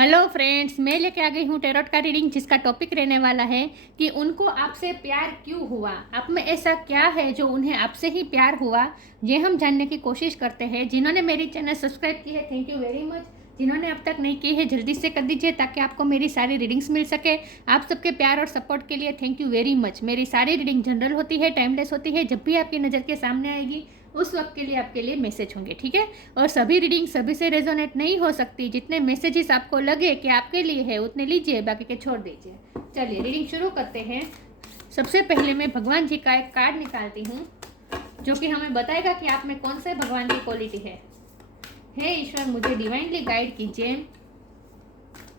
Hello friends, मैं लेके आ गई हूँ टेरोट का रीडिंग, जिसका टॉपिक रहने वाला है कि उनको आपसे प्यार क्यों हुआ। आप में ऐसा क्या है जो उन्हें आपसे ही प्यार हुआ, ये हम जानने की कोशिश करते हैं। जिन्होंने मेरी चैनल सब्सक्राइब की है, थैंक यू वेरी मच। जिन्होंने अब तक नहीं की है, जल्दी से कर दीजिए ताकि आपको मेरी सारी रीडिंग्स मिल सके। आप सबके प्यार और सपोर्ट के लिए थैंक यू वेरी मच। मेरी सारी रीडिंग जनरल होती है, टाइमलेस होती है। जब भी आपकी नज़र के सामने आएगी उस वक्त के लिए आपके लिए मैसेज होंगे, ठीक है। और सभी रीडिंग सभी से रेजोनेट नहीं हो सकती। जितने मैसेजेस आपको लगे कि आपके लिए है उतने लीजिए, बाकी के छोड़ दीजिए। चलिए रीडिंग शुरू करते हैं। सबसे पहले मैं भगवान जी का एक कार्ड निकालती हूँ जो कि हमें बताएगा कि आप में कौन से भगवान की क्वालिटी है। हे ईश्वर, मुझे डिवाइनली गाइड कीजिए।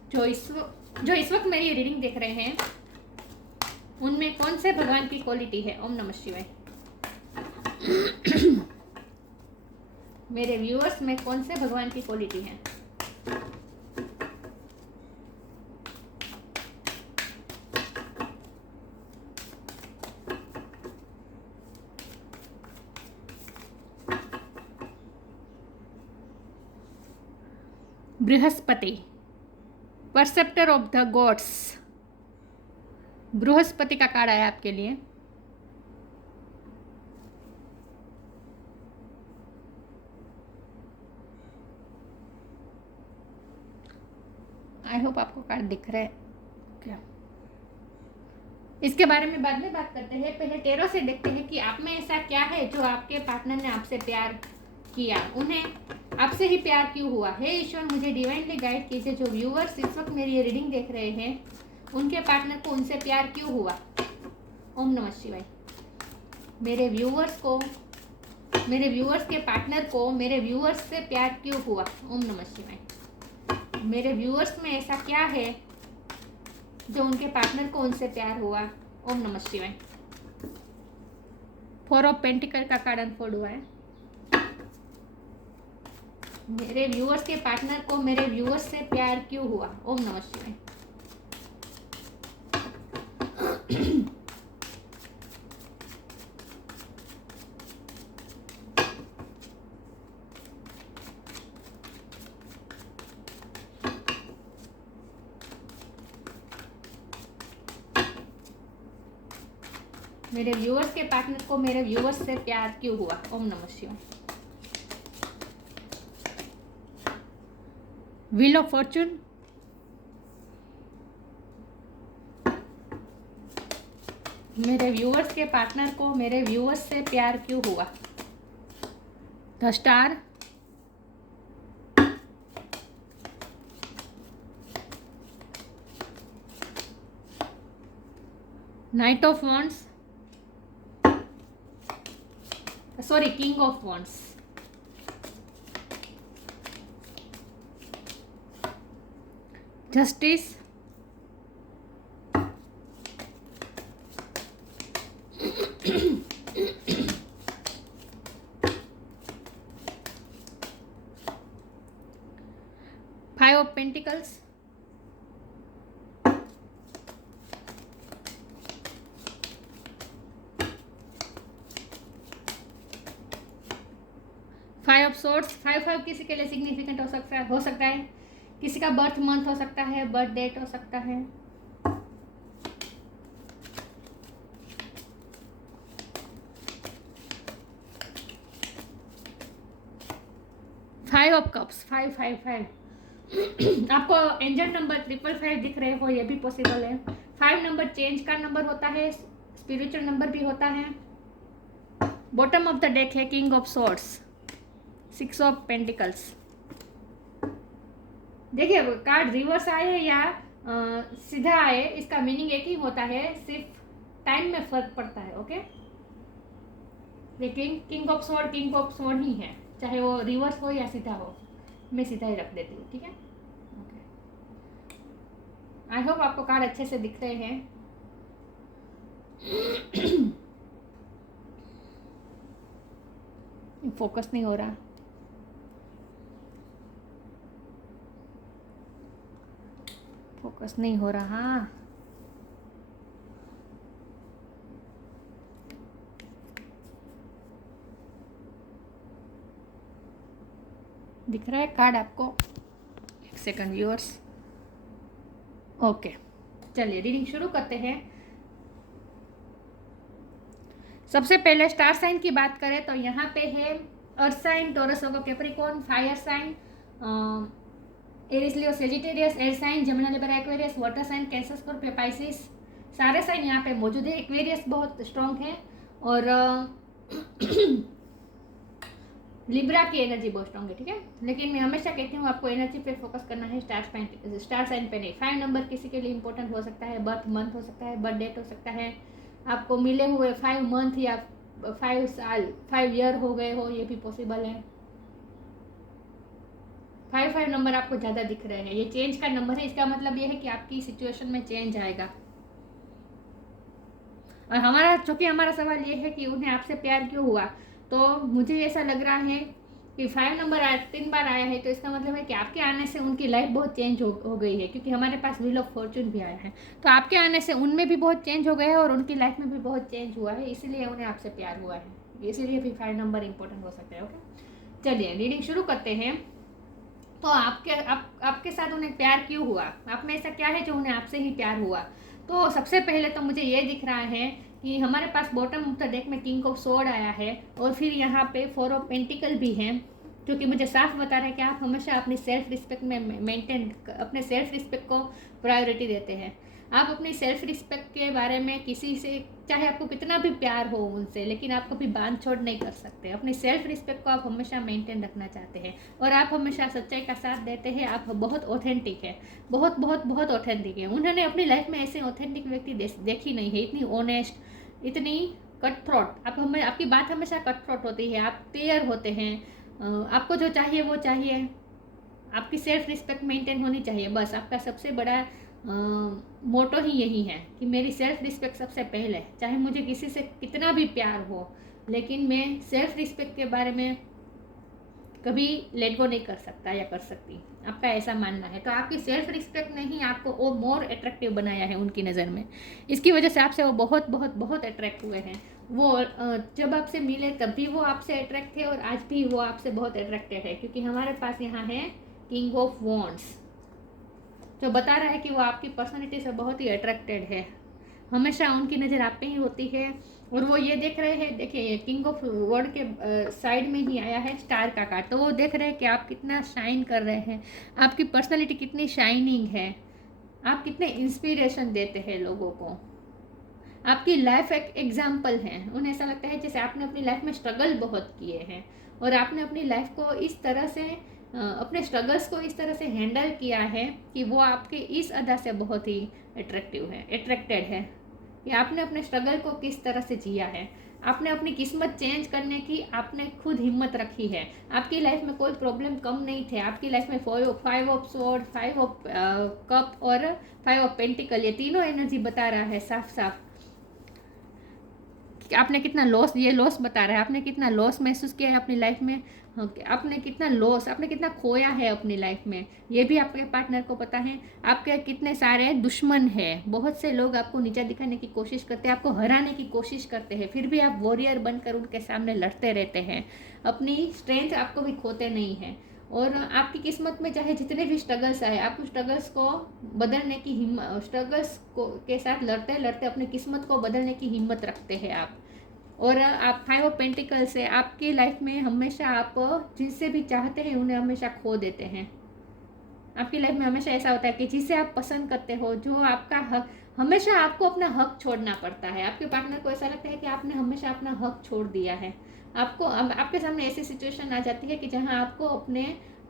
जो इस वक्त मेरी रीडिंग देख रहे हैं उनमें कौन से भगवान की क्वालिटी है। ओम नमः शिवाय। मेरे व्यूअर्स में कौन से भगवान की क्वालिटी है। Brihaspati, परसेप्टर of the gods. Brihaspati का कार्ड आया आपके लिए। आई होप आपको कार्ड दिख रहा है क्या। इसके बारे में बाद में बात करते हैं। पहले टेरो से देखते हैं कि आप में ऐसा क्या है जो आपके पार्टनर ने आपसे प्यार किया, उन्हें आपसे ही प्यार क्यों हुआ। हे ईश्वर, मुझे डिवाइनली गाइड कीजिए। जो व्यूअर्स इस वक्त मेरी ये रीडिंग देख रहे हैं उनके पार्टनर को उनसे प्यार क्यों हुआ। ओम नमः शिवाय। मेरे व्यूअर्स के पार्टनर को मेरे व्यूअर्स से प्यार क्यों हुआ। ओम नमः शिवाय। मेरे व्यूअर्स में ऐसा क्या है जो उनके पार्टनर को उनसे प्यार हुआ। ओम नमः शिवाय। 4 ऑफ पेंटिकल का कार्ड अनफोल्ड हुआ है। मेरे व्यूअर्स के पार्टनर को मेरे व्यूअर्स से प्यार क्यों हुआ। ओम नमः शिवाय। मेरे व्यूअर्स के पार्टनर को मेरे व्यूअर्स से प्यार क्यों हुआ। ओम नमः शिवाय। व्हील ऑफ फॉर्चून, मेरे व्यूअर्स के पार्टनर को मेरे व्यूअर्स से प्यार क्यों हुआ। The star, night of wands, sorry king of wands, justice, five of pentacles, five of swords. 5 किसी के लिए सिग्निफिकेंट हो सकता है। किसी का बर्थ मंथ हो सकता है, बर्थ डेट हो सकता है। फाइव ऑफ कप्स, 5 आपको एंजल नंबर 555 दिख रहे हो, ये भी पॉसिबल है। 5 नंबर चेंज का नंबर होता है, स्पिरिचुअल नंबर भी होता है। बॉटम ऑफ द डेक है king of swords, 6 of pentacles. देखिए कार्ड रिवर्स आए या सीधा आए, इसका मीनिंग एक ही होता है, सिर्फ टाइम में फर्क पड़ता है। ओके, लेकिन किंग ऑफ स्वॉर्ड ही है, चाहे वो रिवर्स हो या सीधा हो। मैं सीधा ही रख देती हूँ, ठीक है। ओके, आई होप आपको कार्ड अच्छे से दिख रहे हैं। फोकस नहीं हो रहा। फोकस नहीं हो रहा। दिख रहा है कार्ड आपको। एक सेकंड व्यूअर्स। ओके, चलिए रीडिंग शुरू करते हैं। सबसे पहले स्टार साइन की बात करें तो यहाँ पे है earth sign, Taurus, Virgo, Capricorn, fire sign, Aries, Leo, Sagittarius, air sign, जमुना, Libra, Aquarius, water sign, Cancer, Scorpio, Pisces, सारे साइन यहाँ पे मौजूद है। एक्वेरियस बहुत स्ट्रॉन्ग है और लिब्रा की एनर्जी बहुत स्ट्रॉन्ग है, ठीक है। लेकिन मैं हमेशा कहती हूँ आपको एनर्जी पे फोकस करना है, स्टार साइन पे नहीं। 5 नंबर किसी के लिए इंपॉर्टेंट हो सकता है, बर्थ मंथ हो सकता है, बर्थ डेट हो सकता है, आपको मिले हुए 5 मंथ या 5 साल 5 ईयर हो गए हो, ये भी पॉसिबल है। 5 नंबर आपको ज़्यादा दिख रहे हैं, ये चेंज का नंबर है। इसका मतलब ये है कि आपकी सिचुएशन में चेंज आएगा। और हमारा चूँकि हमारा सवाल ये है कि उन्हें आपसे प्यार क्यों हुआ, तो मुझे ऐसा लग रहा है कि 5 नंबर 3 बार आया है, तो इसका मतलब है कि आपके आने से उनकी लाइफ बहुत चेंज हो गई है, क्योंकि हमारे पास व्हील ऑफ फॉर्चून भी आया है। तो आपके आने से उनमें भी बहुत चेंज हो गया है और उनकी लाइफ में भी बहुत चेंज हुआ है, इसीलिए उन्हें आपसे प्यार हुआ है, इसीलिए भी 5 नंबर इंपॉर्टेंट हो सकता है। ओके, चलिए रीडिंग शुरू करते हैं। तो आपके साथ उन्हें प्यार क्यों हुआ, आप में ऐसा क्या है जो उन्हें आपसे ही प्यार हुआ। तो सबसे पहले तो मुझे ये दिख रहा है कि हमारे पास बॉटम ऑफ द डेक में किंग ऑफ स्वॉर्ड आया है और फिर यहाँ पे 4 ऑफ पेंटिकल भी हैं, जो कि मुझे साफ बता रहे हैं कि आप हमेशा अपनी सेल्फ रिस्पेक्ट में अपने सेल्फ रिस्पेक्ट को प्रायोरिटी देते हैं। आप अपनी सेल्फ रिस्पेक्ट के बारे में किसी से, चाहे आपको कितना भी प्यार हो उनसे, लेकिन आप कभी बांध छोड़ नहीं कर सकते। अपनी सेल्फ रिस्पेक्ट को आप हमेशा मेंटेन रखना चाहते हैं और आप हमेशा सच्चाई का साथ देते हैं। आप बहुत ऑथेंटिक है, बहुत बहुत बहुत ऑथेंटिक है। उन्होंने अपनी लाइफ में ऐसे ऑथेंटिक व्यक्ति देखी नहीं है, इतनी ऑनेस्ट, इतनी कट थ्रोट। आपकी बात हमेशा कट थ्रोट होती है, आप क्लियर होते हैं, आपको जो चाहिए वो चाहिए, आपकी सेल्फ रिस्पेक्ट मेंटेन होनी चाहिए। बस आपका सबसे बड़ा मोटो ही यही है कि मेरी सेल्फ रिस्पेक्ट सबसे पहले, चाहे मुझे किसी से कितना भी प्यार हो, लेकिन मैं सेल्फ रिस्पेक्ट के बारे में कभी लेट गो नहीं कर सकता या कर सकती। आपका ऐसा मानना है। तो आपकी सेल्फ रिस्पेक्ट ने ही आपको वो मोर अट्रैक्टिव बनाया है उनकी नज़र में। इसकी वजह से आपसे वो बहुत बहुत बहुत अट्रैक्ट हुए हैं। वो जब आपसे मिले तब भी वो आपसे अट्रैक्ट थे और आज भी वो आपसे बहुत अट्रैक्टेड है, क्योंकि हमारे पास यहाँ है किंग ऑफ वॉन्ड्स, जो बता रहा है कि वो आपकी पर्सनैलिटी से बहुत ही अट्रैक्टेड है। हमेशा उनकी नज़र आप पे ही होती है और वो ये देख रहे हैं, देखिए किंग ऑफ वर्ड के साइड में ही आया है स्टार का कार्ड, तो वो देख रहे हैं कि आप कितना शाइन कर रहे हैं, आपकी पर्सनैलिटी कितनी शाइनिंग है, आप कितने इंस्पिरेशन देते हैं लोगों को, आपकी लाइफ एक एग्जाम्पल है। उन्हें ऐसा लगता है जैसे आपने अपनी लाइफ में स्ट्रगल बहुत किए हैं और आपने अपनी लाइफ को इस तरह से अपने स्ट्रगल्स को इस तरह से हैंडल किया है कि वो आपके इस अदा से बहुत ही अट्रैक्टेड है कि आपने अपने स्ट्रगल को किस तरह से जिया है। आपने अपनी किस्मत चेंज करने की आपने खुद हिम्मत रखी है। आपकी लाइफ में कोई प्रॉब्लम कम नहीं थे। आपकी लाइफ में 5 ऑफ स्वॉर्ड, 5 ऑफ कप और 5 ऑफ पेंटिकल, ये तीनों एनर्जी बता रहा है साफ साफ कि आपने कितना लॉस, ये लॉस बता रहा है, आपने कितना लॉस महसूस किया है अपनी लाइफ में, आपने कितना खोया है अपनी लाइफ में, ये भी आपके पार्टनर को पता है। आपके कितने सारे दुश्मन हैं, बहुत से लोग आपको नीचा दिखाने की कोशिश करते हैं, आपको हराने की कोशिश करते हैं, फिर भी आप वॉरियर बनकर उनके सामने लड़ते रहते हैं, अपनी स्ट्रेंथ आपको भी खोते नहीं हैं। और आपकी किस्मत में चाहे जितने भी स्ट्रगल्स आए, आप उस स्ट्रगल्स को बदलने की हिम्मत, स्ट्रगल्स को के साथ लड़ते लड़ते अपनी किस्मत को बदलने की हिम्मत रखते हैं आप। और आप 5 ऑफ पेंटिकल से आपकी लाइफ में हमेशा आप जिससे भी चाहते हैं उन्हें हमेशा खो देते हैं। आपकी लाइफ में हमेशा ऐसा होता है कि जिसे आप पसंद करते हो, जो आपका हक, हमेशा आपको अपना हक छोड़ना पड़ता है। आपके पार्टनर को ऐसा लगता है कि आपने हमेशा अपना हक छोड़ दिया है। आपके सामने ऐसी सिचुएशन आ जाती है कि जहाँ आपको अपने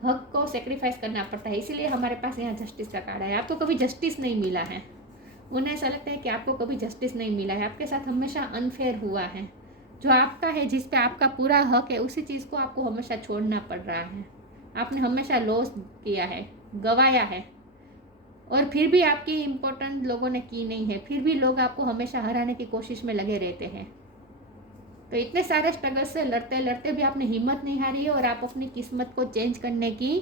हक को सेक्रीफाइस करना पड़ता है। इसीलिए हमारे पास यहाँ जस्टिस का कार्ड है। आपको कभी जस्टिस नहीं मिला है, उन्हें ऐसा लगता है कि आपको कभी जस्टिस नहीं मिला है, आपके साथ हमेशा अनफेयर हुआ है। जो आपका है, जिस पे आपका पूरा हक है, उसी चीज़ को आपको हमेशा छोड़ना पड़ रहा है। आपने हमेशा लॉस किया है, गवाया है, और फिर भी आपकी इम्पोर्टेंट लोगों ने की नहीं है, फिर भी लोग आपको हमेशा हराने की कोशिश में लगे रहते हैं। तो इतने सारे स्ट्रगल से लड़ते लड़ते भी आपने हिम्मत नहीं हारी है और आप अपनी किस्मत को चेंज करने की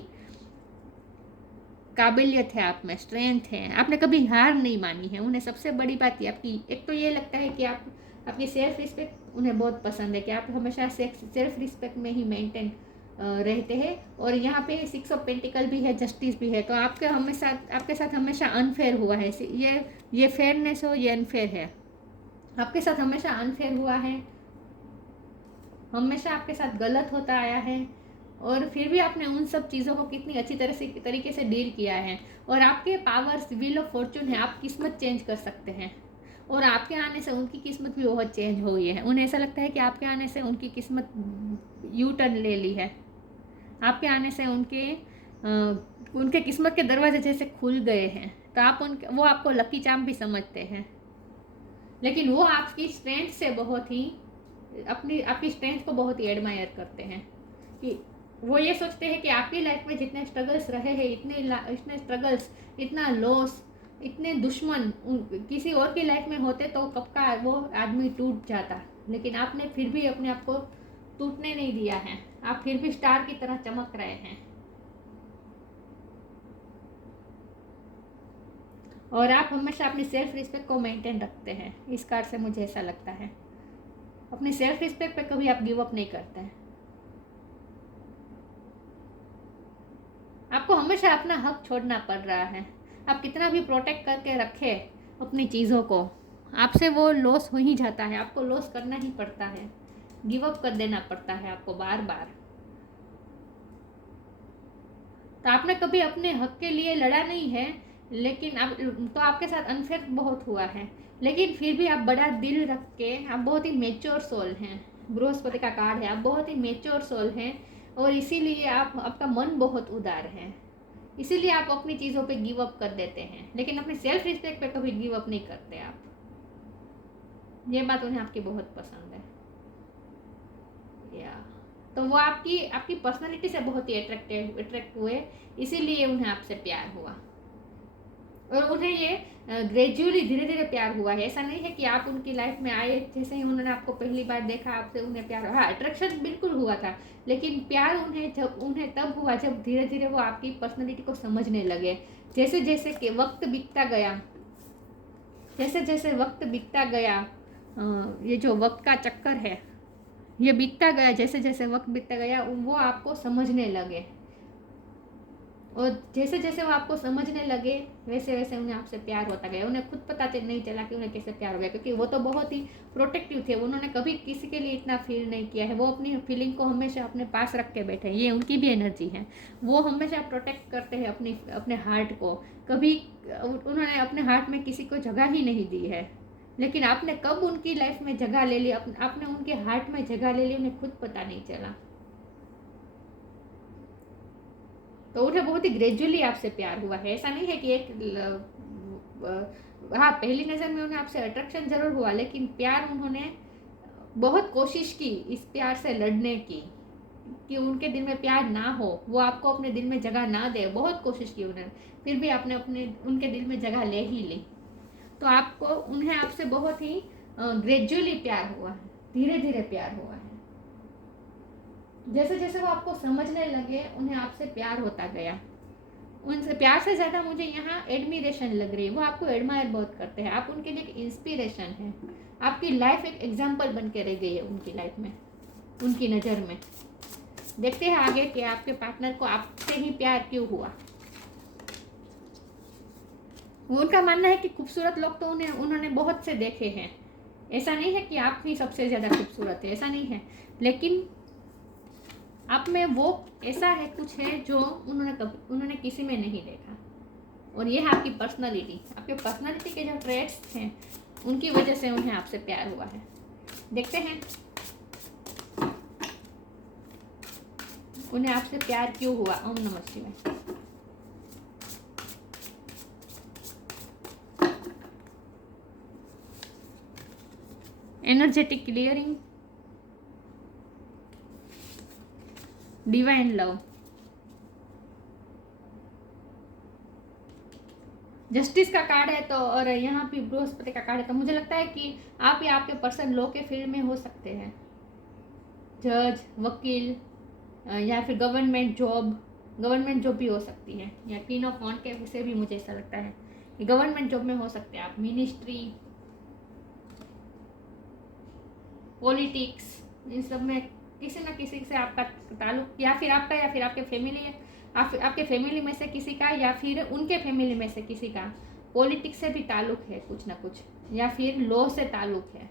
काबिलियत है आप में, स्ट्रेंथ है, आपने कभी हार नहीं मानी है। उन्हें सबसे बड़ी बात आपकी, एक तो ये लगता है कि आपकी सेल्फ रिस्पेक्ट उन्हें बहुत पसंद है, कि आप हमेशा सेल्फ रिस्पेक्ट में ही मेंटेन रहते हैं। और यहाँ पे 6 ऑफ पेंटिकल भी है, जस्टिस भी है। तो आपके साथ हमेशा अनफेयर हुआ है। ये फेयरनेस हो, ये अनफेयर है। आपके साथ हमेशा अनफेयर हुआ है, हमेशा आपके साथ गलत होता आया है। और फिर भी आपने उन सब चीज़ों को कितनी अच्छी तरीके से डील किया है। और आपके पावर्स, व्हील ऑफ फॉर्चून है, आप किस्मत चेंज कर सकते हैं। और आपके आने से उनकी किस्मत भी बहुत चेंज हुई है। उन्हें ऐसा लगता है कि आपके आने से उनकी किस्मत यू टर्न ले ली है। आपके आने से उनके किस्मत के दरवाजे जैसे खुल गए हैं। तो वो आपको लकी चार्म भी समझते हैं। लेकिन वो आपकी स्ट्रेंथ से बहुत ही आपकी स्ट्रेंथ को बहुत ही एडमायर करते हैं। कि वो ये सोचते हैं कि आपकी लाइफ में जितने स्ट्रगल्स रहे हैं, इतने स्ट्रगल्स, इतना लॉस, इतने दुश्मन किसी और की लाइफ में होते तो कब का वो आदमी टूट जाता। लेकिन आपने फिर भी अपने आप को टूटने नहीं दिया है। आप फिर भी स्टार की तरह चमक रहे हैं। और आप हमेशा अपनी सेल्फ रिस्पेक्ट को मेंटेन रखते हैं। इस कार्ड से मुझे ऐसा लगता है। अपनी सेल्फ रिस्पेक्ट पे कभी आप गिव अप नहीं करते हैं। आपको हमेशा अपना हक छोड़ना पड़ रहा है। आप कितना भी प्रोटेक्ट करके रखे अपनी चीज़ों को, आपसे वो लॉस हो ही जाता है। आपको लॉस करना ही पड़ता है, गिव अप कर देना पड़ता है आपको बार बार। तो आपने कभी अपने हक के लिए लड़ा नहीं है, लेकिन तो आपके साथ अनफेयर बहुत हुआ है। लेकिन फिर भी आप बड़ा दिल रख के, आप बहुत ही मेच्योर सोल हैं। बृहस्पति का कार्ड है, आप बहुत ही मेच्योर सोल हैं। और इसीलिए आपका मन बहुत उदार है। इसीलिए आप अपनी चीज़ों पे गिव अप कर देते हैं। लेकिन अपनी सेल्फ रिस्पेक्ट पे कभी गिव अप नहीं करते आप। ये बात उन्हें आपकी बहुत पसंद है। या तो वो आपकी पर्सनालिटी से बहुत ही अट्रैक्ट हुए, इसीलिए उन्हें आपसे प्यार हुआ। और उन्हें ये ग्रेजुअली धीरे धीरे प्यार हुआ है। ऐसा नहीं है कि आप उनकी लाइफ में आए, जैसे ही उन्होंने आपको पहली बार देखा आपसे उन्हें प्यार हुआ। हाँ, अट्रैक्शन बिल्कुल हुआ था, लेकिन प्यार उन्हें तब हुआ जब धीरे धीरे वो आपकी पर्सनैलिटी को समझने लगे। जैसे जैसे कि वक्त बीतता गया, ये जो वक्त का चक्कर है ये बीतता गया, जैसे जैसे वक्त बीतता गया वो आपको समझने लगे। और जैसे जैसे वो आपको समझने लगे वैसे वैसे उन्हें आपसे प्यार होता गया। उन्हें खुद पता नहीं चला कि उन्हें कैसे प्यार हो गया, क्योंकि वो तो बहुत ही प्रोटेक्टिव थे। उन्होंने कभी किसी के लिए इतना फील नहीं किया है। वो अपनी फीलिंग को हमेशा अपने पास रख के बैठे हैं। ये उनकी भी एनर्जी है। वो हमेशा प्रोटेक्ट करते हैं अपने हार्ट को। कभी उन्होंने अपने हार्ट में किसी को जगह ही नहीं दी है। लेकिन आपने कब उनकी लाइफ में जगह ले ली, आपने उनके हार्ट में जगह ले ली, उन्हें खुद पता नहीं चला। तो उन्हें बहुत ही ग्रेजुअली आपसे प्यार हुआ है। ऐसा नहीं है कि हाँ, पहली नज़र में उन्हें आपसे अट्रैक्शन जरूर हुआ, लेकिन प्यार उन्होंने बहुत कोशिश की इस प्यार से लड़ने की, कि उनके दिल में प्यार ना हो, वो आपको अपने दिल में जगह ना दे। बहुत कोशिश की उन्होंने, फिर भी आपने उनके दिल में जगह ले ही ली। तो उन्हें आपसे बहुत ही ग्रेजुअली प्यार हुआ है, धीरे धीरे प्यार हुआ है। जैसे जैसे वो आपको समझने लगे उन्हें आपसे प्यार होता गया। उनसे प्यार से ज़्यादा मुझे यहाँ एडमिरेशन लग रही है। वो आपको एडमायर बहुत करते हैं। आप उनके लिए एक इंस्पिरेशन है। आपकी लाइफ एक एग्जाम्पल बन के रह गई है उनकी लाइफ में, उनकी नज़र में। देखते हैं आगे कि आपके पार्टनर को आपसे ही प्यार क्यों हुआ। उनका मानना है कि खूबसूरत लोग तो उन्होंने बहुत से देखे हैं। ऐसा नहीं है कि आप ही सबसे ज़्यादा खूबसूरत है, ऐसा नहीं है। लेकिन आप में वो ऐसा है, कुछ है जो उन्होंने किसी में नहीं देखा। और ये है आपकी पर्सनालिटी। आपके पर्सनालिटी के जो ट्रेट्स हैं उनकी वजह से उन्हें आपसे प्यार हुआ है। देखते हैं उन्हें आपसे प्यार क्यों हुआ। ओम नमः शिवाय। Energetic clearing, divine love, justice का कार्ड है। तो और यहाँ भी बृहस्पति का कार्ड है। तो मुझे लगता है कि आप या आपके पर्सन लॉ के फील्ड में हो सकते हैं। जज, वकील, या फिर गवर्नमेंट जॉब भी हो सकती है। या क्वीन ऑफ वॉन्ड के से भी मुझे ऐसा लगता है कि गवर्नमेंट जॉब में हो सकते हैं आप। मिनिस्ट्री, पॉलिटिक्स, इन सब में किसी न किसी से आपका ताल्लुक, या फिर आपका, या फिर आपके फैमिली, आपके फैमिली में से किसी का, या फिर उनके फैमिली में से किसी का पॉलिटिक्स से भी ताल्लुक है कुछ ना कुछ, या फिर लॉ से ताल्लुक है।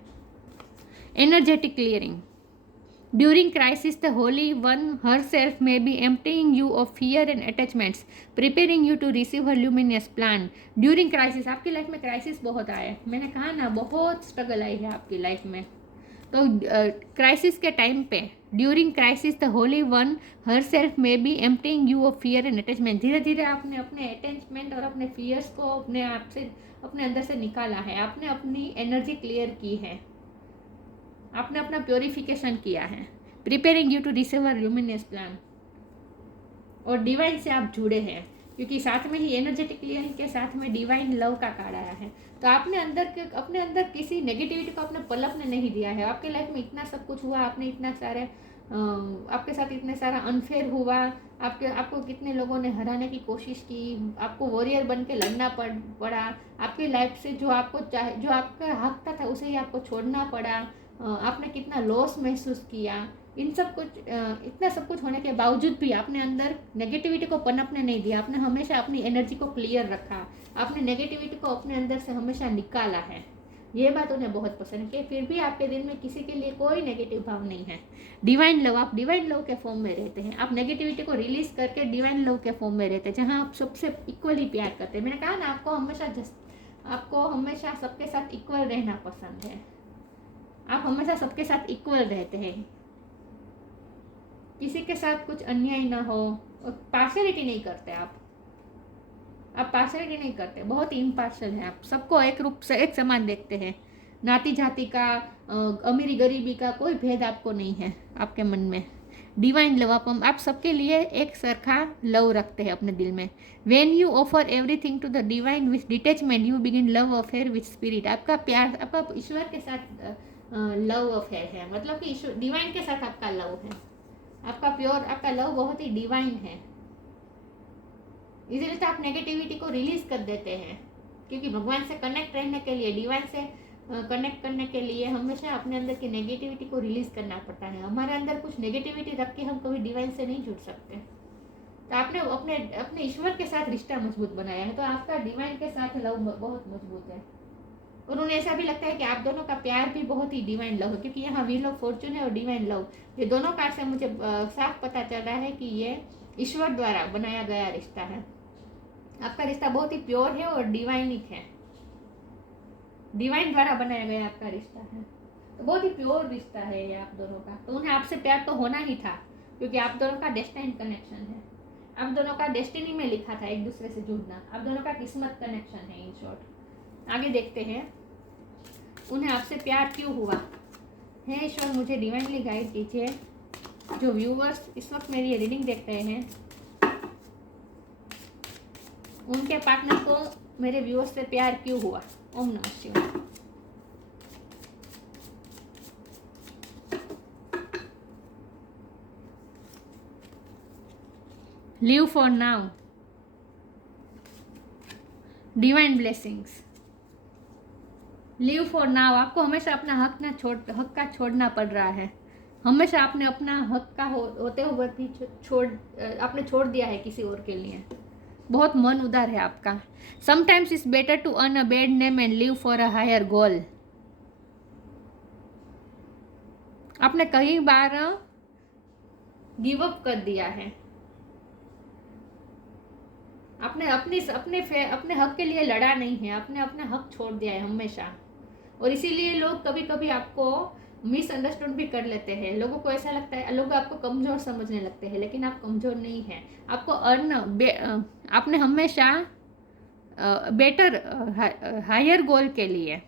Energetic clearing during crisis the Holi one herself may be emptying you of fear and attachments, preparing you to receive her luminous plan. During crisis, आपकी लाइफ में क्राइसिस बहुत आए, मैंने कहा ना बहुत स्ट्रगल आई है आपकी लाइफ में। तो क्राइसिस के टाइम पे, during crisis the Holi one herself may be emptying you of fear and attachment, धीरे धीरे आपने अपने अटैचमेंट और अपने फियर्स को अपने आप से, अपने अंदर से निकाला है, आपने अपनी एनर्जी क्लियर की है, आपने अपना प्योरिफिकेशन किया है। Preparing you to receive a luminous plan, और डिवाइन से आप जुड़े हैं, क्योंकि साथ में ही एनर्जेटिक क्लियरिंग के साथ में डिवाइन लव का कार्ड आया है। तो आपने अपने अंदर किसी नेगेटिविटी को अपने पलपने नहीं दिया है। आपके लाइफ में इतना सब कुछ हुआ, आपने इतना सारे आपके साथ इतने सारा अनफेयर हुआ, आपको कितने लोगों ने हराने की कोशिश की, आपको वॉरियर बन के लड़ना पड़ा, आपकी लाइफ से जो आपको चाहे, जो आपका हक था उसे ही आपको छोड़ना पड़ा, आपने कितना लॉस महसूस किया। इन सब कुछ, इतना सब कुछ होने के बावजूद भी आपने अंदर नेगेटिविटी को पनपने नहीं दिया, आपने हमेशा अपनी एनर्जी को क्लियर रखा, आपने नेगेटिविटी को अपने अंदर से हमेशा निकाला है। ये बात उन्हें बहुत पसंद है। फिर भी आपके दिल में किसी के लिए कोई नेगेटिव भाव नहीं है। डिवाइन लव, आप डिवाइन लव के फॉर्म में रहते हैं, आप नेगेटिविटी को रिलीज करके डिवाइन लव के फॉर्म में रहते हैं, जहाँ आप सबसे इक्वली प्यार करते हैं। मैंने कहा ना, आपको हमेशा सबके साथ इक्वल रहना पसंद है, आप हमेशा सबके साथ इक्वल रहते हैं, किसी के साथ कुछ अन्याय ना हो, और पार्शलिटी नहीं करते आप पार्शलिटी नहीं करते, बहुत इम्पार्शल हैं आप, सबको एक रूप से एक समान देखते हैं, नाती जाति का, अमीरी गरीबी का कोई भेद आपको नहीं है आपके मन में। डिवाइन लव, आप सबके लिए एक सरखा लव रखते हैं अपने दिल में। When you offer everything to the divine with detachment you begin love affair with spirit. आपका प्यार, आपका ईश्वर के साथ लव अफेयर है, मतलब कि ईश्वर डिवाइन के साथ आपका लव है, आपका प्योर, आपका लव बहुत ही डिवाइन है। इसीलिए तो आप नेगेटिविटी को रिलीज कर देते हैं, क्योंकि भगवान से कनेक्ट रहने के लिए, डिवाइन से कनेक्ट करने के लिए हमेशा अपने अंदर की नेगेटिविटी को रिलीज करना पड़ता है। हमारे अंदर कुछ नेगेटिविटी रख के हम कभी डिवाइन से नहीं जुड़ सकते। तो आपने अपने ईश्वर के साथ रिश्ता मजबूत बनाया है, तो आपका डिवाइन के साथ लव बहुत मजबूत है। और उन्हें ऐसा भी लगता है कि आप दोनों का प्यार भी बहुत ही डिवाइन लव है, क्योंकि यहाँ व्हील ऑफ फॉर्चून है और डिवाइन लव, ये दोनों कार्ड से मुझे साफ पता चल रहा है कि ये ईश्वर द्वारा बनाया गया रिश्ता है। आपका रिश्ता बहुत ही प्योर है और डिवाइनिक है, डिवाइन द्वारा बनाया गया आपका रिश्ता है, तो बहुत ही प्योर रिश्ता है ये आप दोनों का। तो उन्हें आपसे प्यार तो होना ही था, क्योंकि आप दोनों का डेस्टिनी कनेक्शन है, आप दोनों का डेस्टिनी में लिखा था एक दूसरे से जुड़ना, आप दोनों का किस्मत कनेक्शन है इन शॉर्ट। आगे देखते हैं उन्हें आपसे प्यार क्यों हुआ है। ईश्वर मुझे डिवाइनली गाइड कीजिए। जो व्यूवर्स इस वक्त मेरी रीडिंग देख रहे हैं, उनके पार्टनर को मेरे व्यूअर्स से प्यार क्यों हुआ। ओम नमः शिवाय। Live for now, divine blessings. Live for now, आपको हमेशा अपना हक का छोड़ना पड़ रहा है, हमेशा आपने अपना हक का होते हुए भी आपने छोड़ दिया है किसी और के लिए। बहुत मन उदार है आपका। Sometimes it's better to earn a bad name and live for a higher goal. आपने कई बार गिव अप कर दिया है, आपने अपने हक के लिए लड़ा नहीं है, आपने अपना हक छोड़ दिया है हमेशा, और इसीलिए लोग कभी कभी आपको मिसअंडरस्टूड भी कर लेते हैं। लोगों को ऐसा लगता है, लोग आपको कमज़ोर समझने लगते हैं, लेकिन आप कमज़ोर नहीं हैं। आपको आपने हमेशा बेटर हायर गोल के लिए,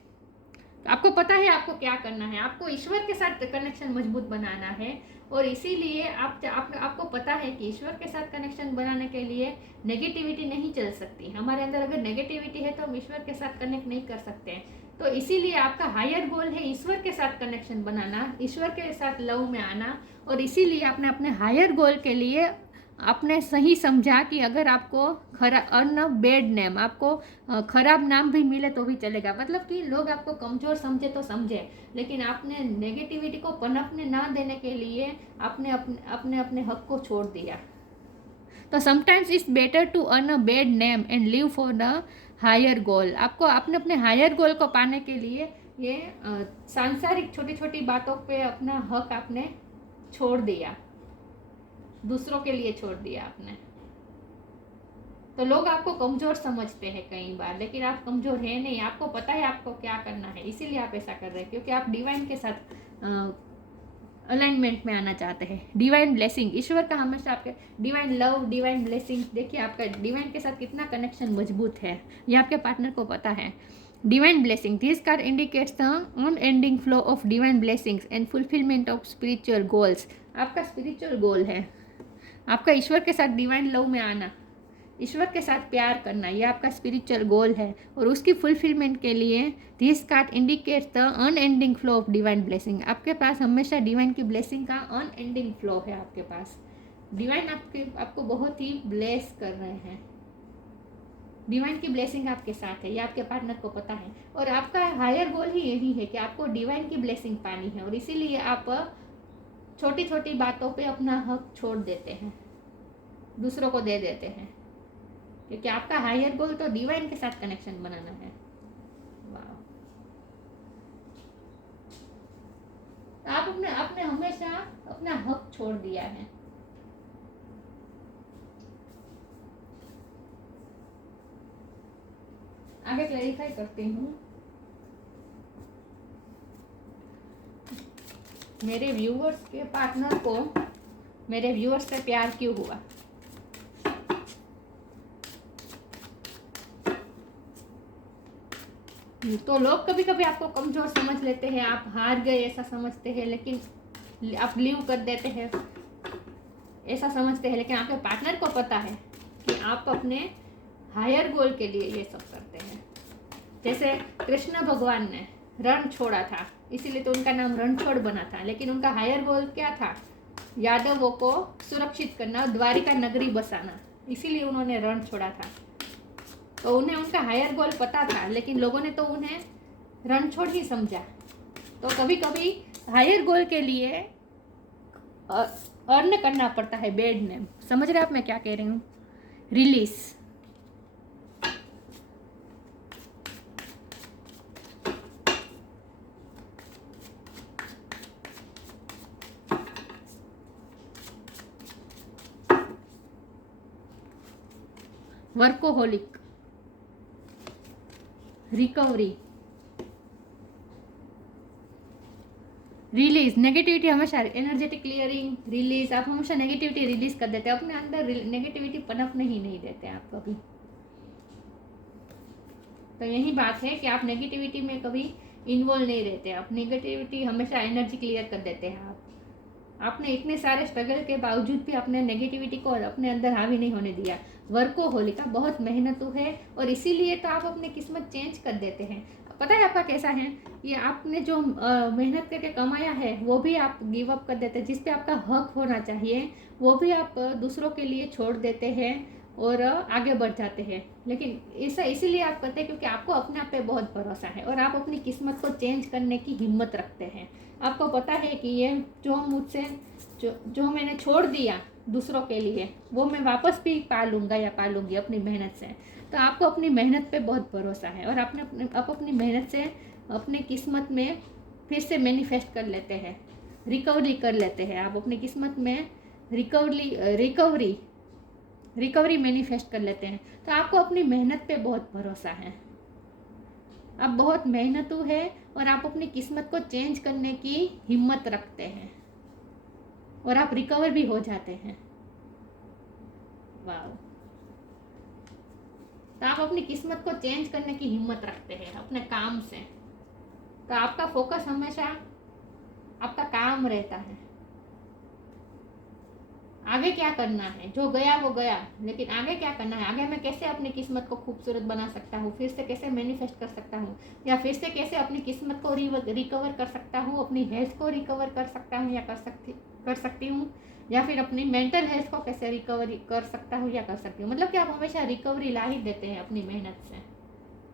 आपको पता है आपको क्या करना है, आपको ईश्वर के साथ कनेक्शन मजबूत बनाना है, और इसीलिए आपको पता है कि ईश्वर के साथ कनेक्शन बनाने के लिए नेगेटिविटी नहीं चल सकती। हमारे अंदर अगर नेगेटिविटी है तो हम ईश्वर के साथ कनेक्ट नहीं कर सकते हैं। तो इसीलिए आपका हायर गोल है ईश्वर के साथ कनेक्शन बनाना, ईश्वर के साथ लव में आना, और इसीलिए आपने अपने हायर गोल के लिए आपने सही समझा कि अगर आपको अर्न बेड नेम, आपको खराब नाम भी मिले तो भी चलेगा, मतलब कि लोग आपको कमज़ोर समझे तो समझे, लेकिन आपने नेगेटिविटी को पनपने ना देने के लिए आपने अपने अपने हक को छोड़ दिया। तो sometimes it's better to earn a bad name and live for the higher goal. आपको अपने अपने हायर गोल को पाने के लिए ये सांसारिक छोटी छोटी बातों पे अपना हक आपने छोड़ दिया, दूसरों के लिए छोड़ दिया आपने। तो लोग आपको कमज़ोर समझते हैं कई बार, लेकिन आप कमज़ोर है नहीं, आपको पता है आपको क्या करना है, इसीलिए आप ऐसा कर रहे हैं, क्योंकि आप डिवाइन के साथ अलाइनमेंट में आना चाहते हैं। डिवाइन ब्लेसिंग, ईश्वर का हमेशा आपके डिवाइन लव, डिवाइन ब्लेसिंग, देखिए आपका डिवाइन के साथ कितना कनेक्शन मजबूत है, ये आपके पार्टनर को पता है। Divine blessing, this card indicates the unending flow of divine blessings and fulfilment of spiritual goals. आपका स्पिरिचुअल गोल है आपका ईश्वर के साथ डिवाइन लव में आना, ईश्वर के साथ प्यार करना, ये आपका स्पिरिचुअल गोल है। और उसकी फुलफिलमेंट के लिए this card indicates the unending flow of divine blessing. आपके पास हमेशा डिवाइन की ब्लेसिंग का अनएंडिंग फ्लो है आपके पास। डिवाइन आपको बहुत ही ब्लेस कर रहे हैं, डिवाइन की ब्लेसिंग आपके साथ है, ये आपके पार्टनर को पता है। और आपका हायर गोल ही यही है कि आपको डिवाइन की ब्लेसिंग पानी है, और इसीलिए आप छोटी छोटी बातों पे अपना हक छोड़ देते हैं, दूसरों को दे देते हैं, क्योंकि आपका हायर गोल तो डिवाइन के साथ कनेक्शन बनाना है। वाह, आप आपने हमेशा अपना हक छोड़ दिया है। आगे क्लैरिफाई करती हूँ। मेरे व्यूअर्स के पार्टनर को मेरे व्यूअर्स से प्यार क्यों हुआ? तो लोग कभी कभी आपको कमजोर समझ लेते हैं, आप हार गए ऐसा समझते हैं, लेकिन आप लीव कर देते हैं ऐसा समझते हैं, लेकिन आपके पार्टनर को पता है कि आप अपने हायर गोल के लिए ये सब करते हैं। जैसे कृष्ण भगवान ने रण छोड़ा था, इसीलिए तो उनका नाम रणछोड़ बना था, लेकिन उनका हायर गोल क्या था? यादवों को सुरक्षित करना, द्वारिका नगरी बसाना, इसीलिए उन्होंने रण छोड़ा था। तो उन्हें उनका हायर गोल पता था, लेकिन लोगों ने तो उन्हें रणछोड़ ही समझा। तो कभी कभी हायर गोल के लिए अर्न करना पड़ता है बेड नेम। समझ रहे आप मैं क्या कह रही हूँ? Release, workaholic, recovery, release. Negativity हमेशा एनर्जेटिक क्लियरिंग, रिलीज। आप हमेशा नेगेटिविटी रिलीज कर देते हैं, अपने अंदर नेगेटिविटी पनपने ही नहीं देते आप कभी। तो यही बात है कि आप नेगेटिविटी में कभी इन्वॉल्व नहीं रहते, आप नेगेटिविटी हमेशा एनर्जी क्लियर कर देते हैं। आपने इतने सारे स्ट्रगल के बावजूद भी अपने नेगेटिविटी को अपने अंदर हावी नहीं होने दिया। वर्कोहोलिका, बहुत मेहनतू है, और इसीलिए तो आप अपनी किस्मत चेंज कर देते हैं। पता है आपका कैसा है? ये आपने जो मेहनत करके कमाया है वो भी आप गिव अप कर देते हैं, जिस पे आपका हक होना चाहिए वो भी आप दूसरों के लिए छोड़ देते हैं और आगे बढ़ जाते हैं। लेकिन ऐसा इसीलिए आप करते हैं क्योंकि आपको अपने आप पे बहुत भरोसा है और आप अपनी किस्मत को चेंज करने की हिम्मत रखते हैं। आपको पता है कि ये जो मुझसे जो मैंने छोड़ दिया दूसरों के लिए, वो मैं वापस भी पा लूँगा या पा लूँगी अपनी मेहनत से। तो आपको अपनी मेहनत पे बहुत भरोसा है और आप अपनी मेहनत से अपने किस्मत में फिर से मैनिफेस्ट कर लेते हैं, रिकवरी कर लेते हैं। आप अपनी किस्मत में रिकवरी मैनिफेस्ट कर लेते हैं। तो आपको अपनी मेहनत पे बहुत भरोसा है, आप बहुत मेहनतू है और आप अपनी किस्मत को चेंज करने की हिम्मत रखते हैं और आप रिकवर भी हो जाते हैं। वाह, तो आप अपनी किस्मत को चेंज करने की हिम्मत रखते हैं अपने काम से। तो आपका फोकस हमेशा आपका काम रहता है, आगे क्या करना है, जो गया वो गया, लेकिन आगे क्या करना है, आगे मैं कैसे अपनी किस्मत को खूबसूरत बना सकता हूँ, फिर से कैसे मैनिफेस्ट कर सकता हूँ, या फिर से कैसे अपनी किस्मत को रिकवर कर सकता हूँ, अपनी हेल्थ को रिकवर कर सकता हूँ या कर सकती हूँ, या फिर अपनी मेंटल हेल्थ को कैसे रिकवरी कर सकता हूँ या कर सकती हूँ। मतलब कि आप हमेशा रिकवरी ला ही देते हैं अपनी मेहनत से,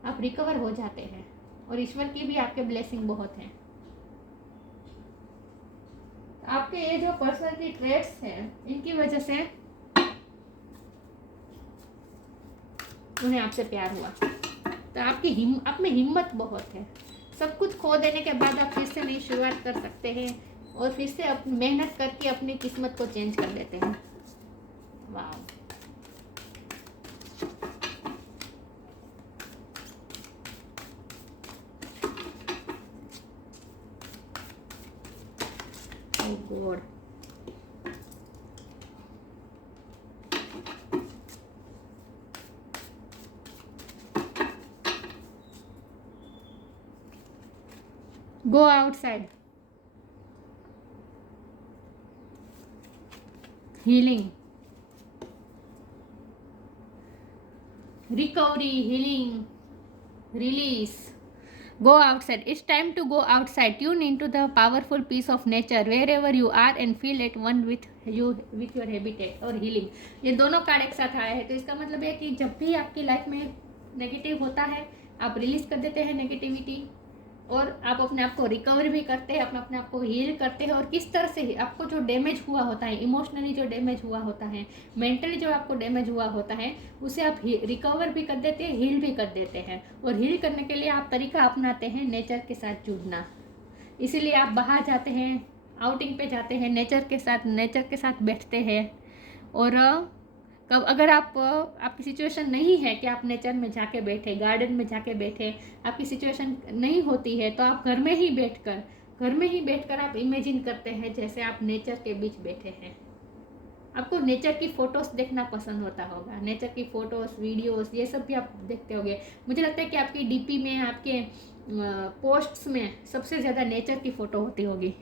आप रिकवर हो जाते हैं और ईश्वर की भी आपके ब्लेसिंग बहुत है। आपके ये जो पर्सनैलिटी ट्रेट्स हैं इनकी वजह से उन्हें आपसे प्यार हुआ। तो आप में हिम्मत बहुत है। सब कुछ खो देने के बाद आप फिर से नई शुरुआत कर सकते हैं और फिर से मेहनत करके अपनी किस्मत को चेंज कर लेते हैं। वाह, ओह God, go outside, healing, recovery, healing, release. Go outside. It's time to go outside. Tune into the powerful peace of nature wherever you are and feel at one with you, with your habitat और healing. ये दोनों card एक साथ आए हैं, तो इसका मतलब है कि जब भी आपकी लाइफ में नेगेटिव होता है आप रिलीज कर देते हैं नेगेटिविटी, और आप अपने आप को रिकवर भी करते हैं, अपने आप को हील करते हैं। और किस तरह से आपको जो डैमेज हुआ होता है, इमोशनली जो डैमेज हुआ होता है, मेंटली जो आपको डैमेज हुआ होता है, उसे आप रिकवर भी कर देते हैं, हील भी कर देते हैं। और हील करने के लिए आप तरीका अपनाते हैं नेचर के साथ जुड़ना। इसीलिए आप बाहर जाते हैं, आउटिंग पे जाते हैं, नेचर के साथ बैठते हैं। और कब अगर आपकी सिचुएशन नहीं है कि आप नेचर में जाके बैठे, गार्डन में जाके बैठे, आपकी सिचुएशन नहीं होती है, तो आप घर में ही बैठकर आप इमेजिन करते हैं जैसे आप नेचर के बीच बैठे हैं। आपको नेचर की फ़ोटोज़ देखना पसंद होता होगा, नेचर की फ़ोटोज़, वीडियोस, ये सब भी आप देखते होंगे। मुझे लगता है कि आपकी डीपी में, आपके पोस्ट्स में सबसे ज़्यादा नेचर की फ़ोटो होती होगी।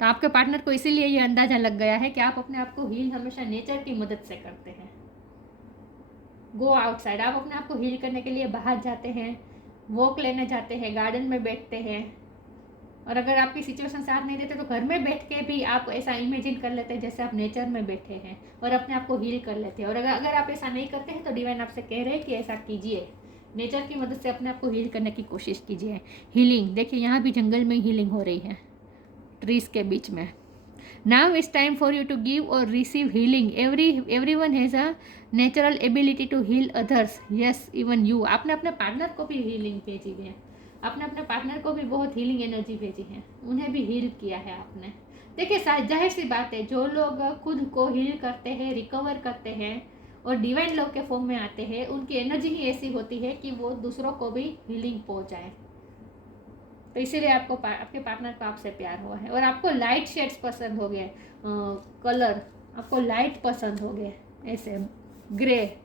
तो आपके पार्टनर को इसीलिए ये अंदाज़ा लग गया है कि आप अपने आप को हील हमेशा नेचर की मदद से करते हैं। गो आउटसाइड, आप अपने आप को हील करने के लिए बाहर जाते हैं, वॉक लेने जाते हैं, गार्डन में बैठते हैं। और अगर आपकी सिचुएशन साथ नहीं देते तो घर में बैठ के भी आप ऐसा इमेजिन कर लेते हैं जैसे आप नेचर में बैठे हैं और अपने आप को हील कर लेते हैं। और अगर आप ऐसा नहीं करते हैं तो डिवाइन आपसे कह रहे हैं कि ऐसा कीजिए, नेचर की मदद से अपने आप को हील करने की कोशिश कीजिए। हीलिंग, देखिए यहाँ भी जंगल में हीलिंग हो रही है, ट्रीज के बीच में। Now it's time for you to give और receive healing. Everyone has a natural ability to heal others, yes even you. आपने अपने पार्टनर को भी हीलिंग भेजी है, आपने अपने पार्टनर को भी बहुत हीलिंग एनर्जी भेजी है, उन्हें भी हील किया है आपने। देखिए जाहिर सी बात है, जो लोग खुद को हील करते हैं, रिकवर करते हैं और डिवाइन लव के फॉर्म में आते हैं, उनकी एनर्जी ही ऐसी होती है कि वो दूसरों को भी हीलिंग पहुँचाए। तो इसीलिए आपके पार्टनर को आपसे प्यार हुआ है। और आपको लाइट शेड्स पसंद हो गए, कलर आपको लाइट पसंद हो गए, ऐसे ग्रे,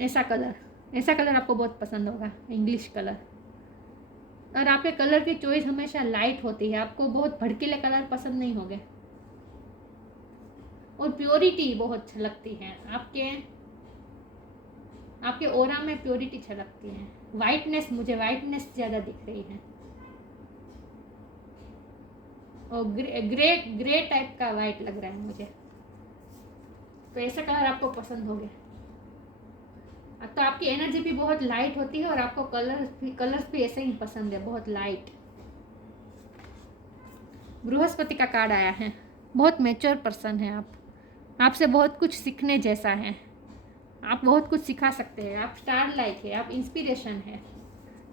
ऐसा कलर आपको बहुत पसंद होगा, इंग्लिश कलर। और आपके कलर की चॉइस हमेशा लाइट होती है, आपको बहुत भड़कीले कलर पसंद नहीं होंगे। और प्योरिटी बहुत छलकती है आपके ऑरा में, प्योरिटी छलकती है। मुझे वाइटनेस ज़्यादा दिख रही है, और ग्रे टाइप का वाइट लग रहा है मुझे। तो ऐसा कलर आपको पसंद हो गया। तो आपकी एनर्जी भी बहुत लाइट होती है और आपको कलर्स भी ऐसे ही पसंद है, बहुत लाइट। बृहस्पति का कार्ड आया है, बहुत मैच्योर पर्सन है आप, आपसे बहुत कुछ सीखने जैसा है, आप बहुत कुछ सिखा सकते हैं, आप स्टार लाइक है, आप इंस्पिरेशन है,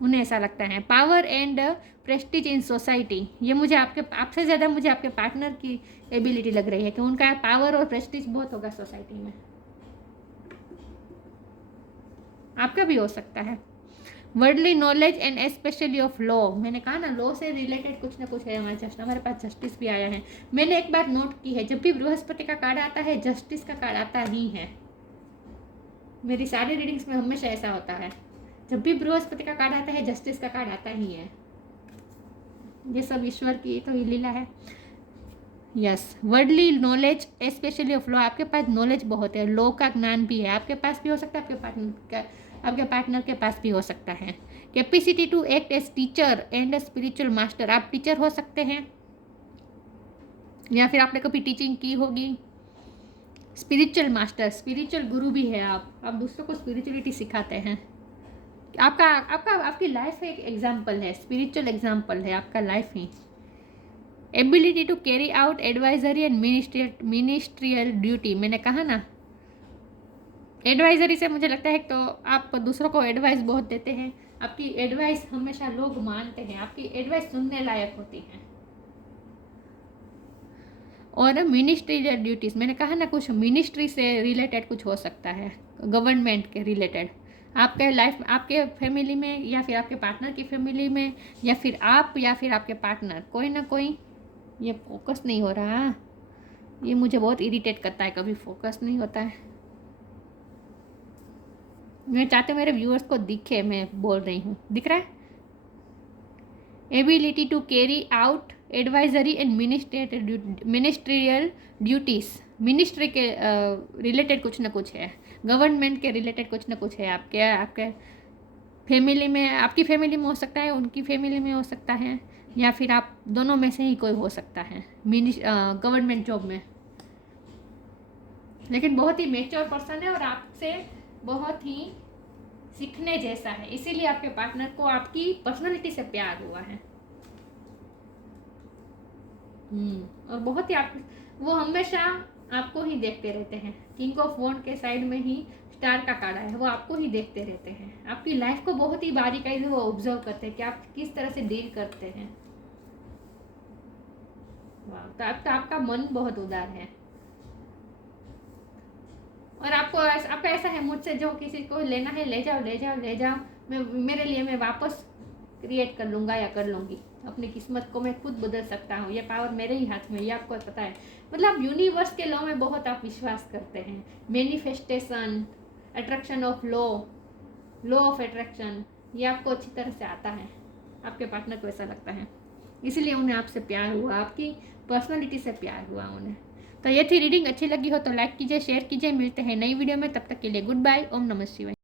उन्हें ऐसा लगता है। Power and Prestige in society, ये मुझे आपसे ज़्यादा मुझे आपके पार्टनर की एबिलिटी लग रही है कि उनका पावर और प्रेस्टीज बहुत होगा सोसाइटी में, आपका भी हो सकता है। Worldly knowledge and specially of law, मैंने कहा ना लॉ से रिलेटेड कुछ ना कुछ है हमारे पास जस्टिस भी आया है। मैंने एक बार नोट की है, जब भी बृहस्पति का कार्ड आता है जस्टिस का कार्ड आता ही है। मेरी सारी रीडिंग्स में हमेशा ऐसा होता है, जब भी बृहस्पति का कार्ड आता है जस्टिस का कार्ड आता ही है। ये सब ईश्वर की तो ही लीला है। Yes, worldly knowledge specially of law, आपके पास नॉलेज बहुत है, लॉ का ज्ञान भी है, आपके पास भी हो सकता है, आपके पार्टनर के पास भी हो सकता है। Capacity to act as teacher and spiritual master, आप टीचर हो सकते हैं, या फिर आपने कभी टीचिंग की होगी। स्पिरिचुअल मास्टर, स्पिरिचुअल गुरु भी है आप दूसरों को स्पिरिचुअलिटी सिखाते हैं। आपकी लाइफ एक एग्जाम्पल है, स्पिरिचुअल एग्जाम्पल है आपका लाइफ ही। Ability to carry out advisory and ministerial duty, मैंने कहा ना एडवाइजरी से मुझे लगता है तो आप दूसरों को एडवाइस बहुत देते हैं, आपकी एडवाइस हमेशा लोग मानते हैं, आपकी एडवाइस सुनने लायक होती है। और मिनिस्ट्रियल ड्यूटीज़, मैंने कहा ना कुछ मिनिस्ट्री से रिलेटेड कुछ हो सकता है, गवर्नमेंट के रिलेटेड, आपके लाइफ, आपके फैमिली में या फिर आपके पार्टनर की फैमिली में, या फिर आप या फिर आपके पार्टनर, कोई ना कोई। ये फोकस नहीं हो रहा, ये मुझे बहुत इरिटेट करता है, कभी फोकस नहीं होता है। मैं चाहती हूँ मेरे व्यूअर्स को दिखे मैं बोल रही हूँ, दिख रहा है। Ability to carry out advisory and ministerial duties, ministry के रिलेटेड कुछ ना कुछ है, गवर्नमेंट के रिलेटेड कुछ ना कुछ है, आपके फैमिली में, आपकी फैमिली में हो सकता है, उनकी फैमिली में हो सकता है, या फिर आप दोनों में से ही कोई हो सकता है गवर्नमेंट जॉब में। लेकिन बहुत ही मैच्योर पर्सन है और आपसे बहुत ही सीखने जैसा है, इसीलिए आपके पार्टनर को आपकी पर्सनालिटी से प्यार हुआ है। और बहुत ही वो हमेशा आपको ही देखते रहते हैं। किंग ऑफ वॉन्ड के साइड में ही स्टार का कार्ड है, वो आपको ही देखते रहते हैं, आपकी लाइफ को बहुत ही बारीकाई से वो ऑब्जर्व करते हैं कि आप किस तरह से डील करते हैं। वाह, तो आपका मन बहुत उदार है। और आपका ऐसा है, मुझसे जो किसी को लेना है ले जाओ ले जाओ ले जाओ, मेरे लिए मैं वापस क्रिएट कर लूँगा या कर लूँगी, अपनी किस्मत को मैं खुद बदल सकता हूँ, ये पावर मेरे ही हाथ में, ये आपको पता है। मतलब यूनिवर्स के लॉ में बहुत आप विश्वास करते हैं, manifestation, attraction of law of attraction, ये आपको अच्छी तरह से आता है, आपके पार्टनर को ऐसा लगता है, इसलिए उन्हें आपसे प्यार हुआ, आपकी पर्सनालिटी से प्यार हुआ उन्हें। तो ये थी रीडिंग, अच्छी लगी हो तो लाइक कीजिए, शेयर कीजिए, मिलते हैं नई वीडियो में, तब तक के लिए गुड बाय, ओम नमः शिवाय।